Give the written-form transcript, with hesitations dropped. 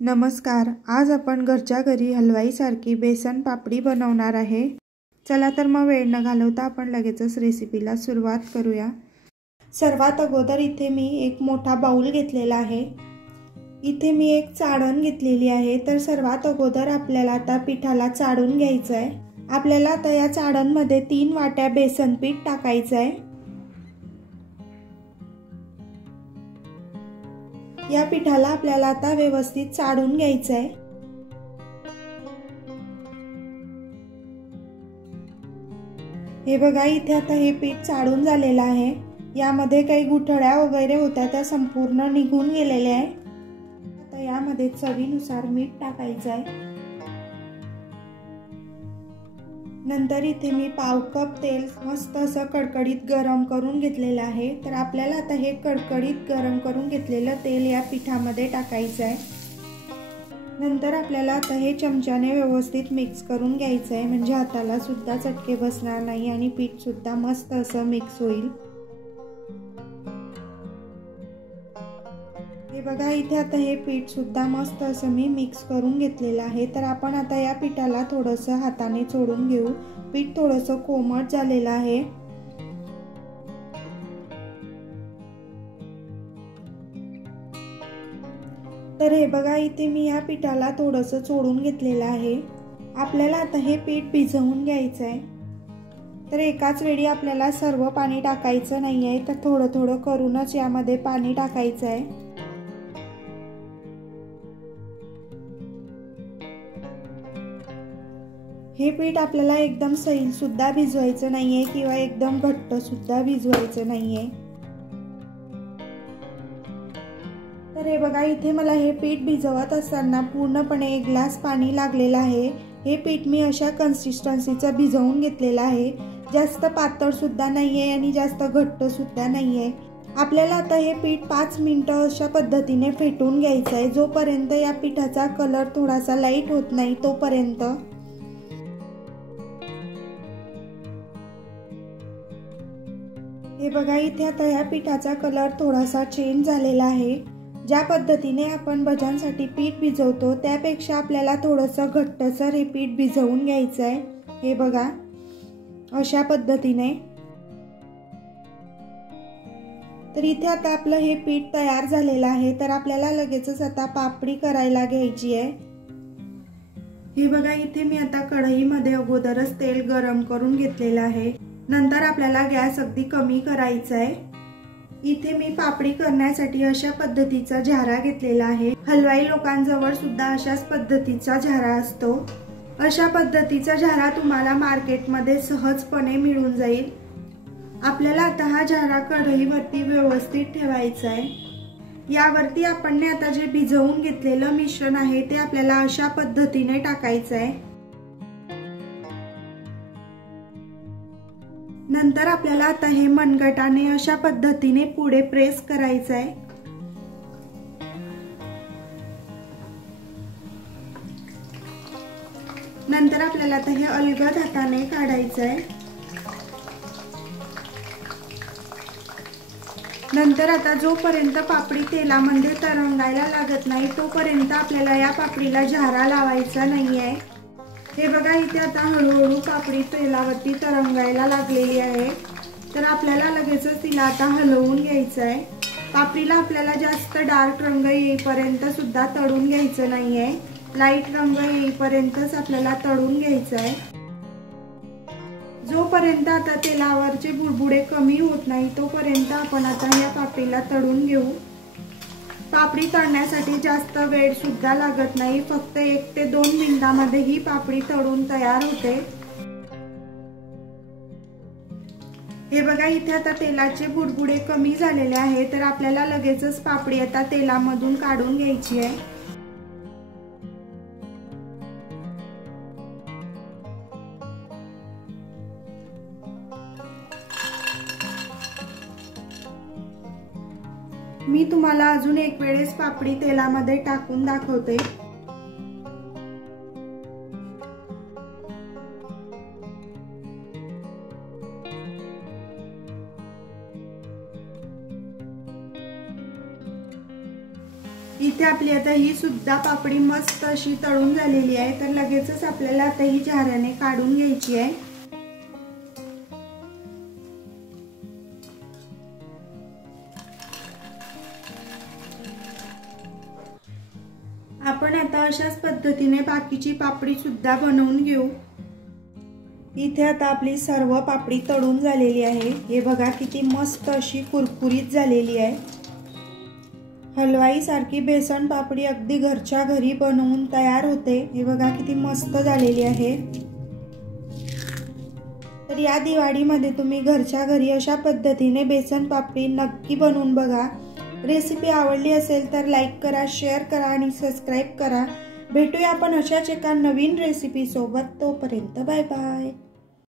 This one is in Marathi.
नमस्कार। आज आपण घरच्या घरी हलवाईसारखी बेसन पापडी बनवणार आहे। चला तर मग वेळ न घालवता आपण लगेचच रेसिपीला सुरुवात करूया। सर्वात अगोदर इथे मी एक मोठा बाउल घेतलेला आहे। इथे मी एक चाळण घेतलेली आहे। तर सर्वात अगोदर आपल्याला आता पिठाला चाळून घ्यायचं आहे। आपल्याला आता या चाळणमध्ये 3 वाट्या बेसन पीठ टाकायचं आहे। या पिठाला आपल्याला आता व्यवस्थित चाळून घ्यायचं आहे। हे बघा, इथे आता हे पीठ चाळून झालेलं आहे। यामध्ये काही गुठळ्या वगैरे होत्या त्या संपूर्ण निघून गेलेल्या आहे। आता यामध्ये चवीनुसार मीठ टाकायचं आहे। नंतर इथे मी पाव कप तेल मस्त असं कडकडीत गरम करून घेतलेलं आहे। तर आपल्याला आता हे कडकडीत गरम करून घेतलेलं तेल या पिठामध्ये टाकायचं आहे। नंतर आपल्याला आता हे चमच्याने व्यवस्थित मिक्स करून घ्यायचं आहे, म्हणजे हाताला सुद्धा चटके बसणार नाही आणि पीठ सुद्धा मस्त असं मिक्स होईल। हे बघा, इथे आता हे पीठ सुद्धा मस्त असं मी मिक्स करून घेतलेलं आहे। तर आपण आता या पिठाला थोडंसं हाताने चोळून घेऊ। पीठ थोडंसं कोमट झालेलं आहे। तर हे बघा, इथे मी या पिठाला थोडंसं चोळून घेतलेलं आहे। आपल्याला आता हे पीठ भिजवून घ्यायचं आहे। तर एकाच वेळी आपल्याला सर्व पाणी टाकायचं नाही आहे, तर थोडं थोडं करूनच यामध्ये पाणी टाकायचं आहे। हे पीठ आपल्याला एकदम सैल सुद्धा भिजवायचं नाहीये किंवा एकदम घट्ट सुद्धा भिजवायचं नाहीये। तर हे बघा, इथे मला हे पीठ भिजवत असताना पूर्णपणे 1 ग्लास पाणी लागलेलं आहे। हे पीठ मी अशा कन्सिस्टन्सीचं भिजवून घेतलेलं आहे। जास्त पातळ सुद्धा नाहीये आणि जास्त घट्ट सुद्धा नाहीये। आपल्याला आता हे पीठ 5 मिनिटं अशा पद्धतीने फेटून घ्यायचं आहे, जोपर्यंत या पिठाचा कलर थोडासा लाईट होत नाही तोपर्यंत। हे बघा, इथे आता या पिठाचा कलर थोडासा चेंज झालेला आहे। ज्या पद्धतीने आपण भज्यांसाठी पीठ भिजवतो त्यापेक्षा आपल्याला थोडंसं घट्टसर हे पीठ भिजवून घ्यायचं आहे। हे बघा, अशा पद्धतीने। तर इथे आता आपलं हे पीठ तयार झालेलं आहे। तर आपल्याला लगेचच आता पापडी करायला घ्यायची आहे। हे बघा, इथे मी आता कढईमध्ये अगोदरच तेल गरम करून घेतलेलं आहे। नंतर आपल्याला गॅस अगदी कमी करायचा आहे। इथे मी पापडी करण्यासाठी अशा पद्धतीचा झारा घेतलेला आहे। हलवाई लोकांजवळ सुद्धा अशाच पद्धतीचा झारा असतो। अशा पद्धतीचा झारा तुम्हाला मार्केटमध्ये सहजपणे मिळून जाईल। आपल्याला आता हा झारा कढईवरती व्यवस्थित ठेवायचा आहे। यावरती आपण आता जे भिजवून घेतलेलं मिश्रण आहे ते आपल्याला अशा पद्धतीने टाकायचं आहे। नंतर आपल्याला आता हे मनगटाने अशा पद्धतीने पुढे प्रेस करायचं आहे। नंतर आपल्याला आता हे अलगद हाताने काढायचं आहे। नंतर आता जोपर्यंत पापडी तेलामध्ये तरंगायला लागत नाही तोपर्यंत आपल्याला या पापडीला झारा लावायचा नाहीये। हे बघा, इथे आता हळूहळू पापडी तेलावरती तरंगायला लागलेली आहे। तर आपल्याला लगेचच तिला आता हलवून घ्यायचं आहे। पापडीला आपल्याला जास्त डार्क रंग येईपर्यंत सुद्धा तळून घ्यायचं नाहीये। लाईट रंग येईपर्यंतच आपल्याला तळून घ्यायचं आहे। जोपर्यंत आता तेलावरचे बुडबुडे कमी होत नाही तोपर्यंत आपण आता या पापडीला तळून घेऊ। पापडी तळण्यासाठी जास्त वेळ सुद्धा लागत नाही, फक्त 1 ते 2 मिनिटांमध्ये ही पापडी तळून तयार होते। हे बघा, इथे आता तेलाचे बुडबुडे कमी झालेले आहे। तर आपल्याला लगेचच पापडी आता तेलामधून काढून घ्यायची आहे। मी तुम्हाला अजून एक वेळेस पापडी तेलामध्ये टाकून दाखवते। इथे इथे आपली आता ही सुद्धा पापडी मस्त अशी तळून झालेली आहे, तर लगेचच आपल्याला आता ही झाऱ्याने काढून घ्यायची आहे। आपण आता अशाच पद्धतीने बाकीची पापडी सुद्धा बनवून घेऊ। इथे आता आपली सर्व पापडी तळून झालेली आहे। हे बघा किती मस्त अशी कुरकुरीत झालेली आहे। हलवाई सारखी बेसन पापडी अगदी घरच्या घरी बनवून तयार होते। हे बघा किती मस्त झालेली आहे। तर या दिवाळीमध्ये तुम्ही घरच्या घरी अशा पद्धतीने बेसन पापडी नक्की बनवून बघा। रेसिपी आवडली असेल तर लाईक करा, शेअर करा आणि सबस्क्राइब करा। भेटूया आपण अशाच एका नवीन रेसिपी सोबत। तोपर्यंत बाय बाय।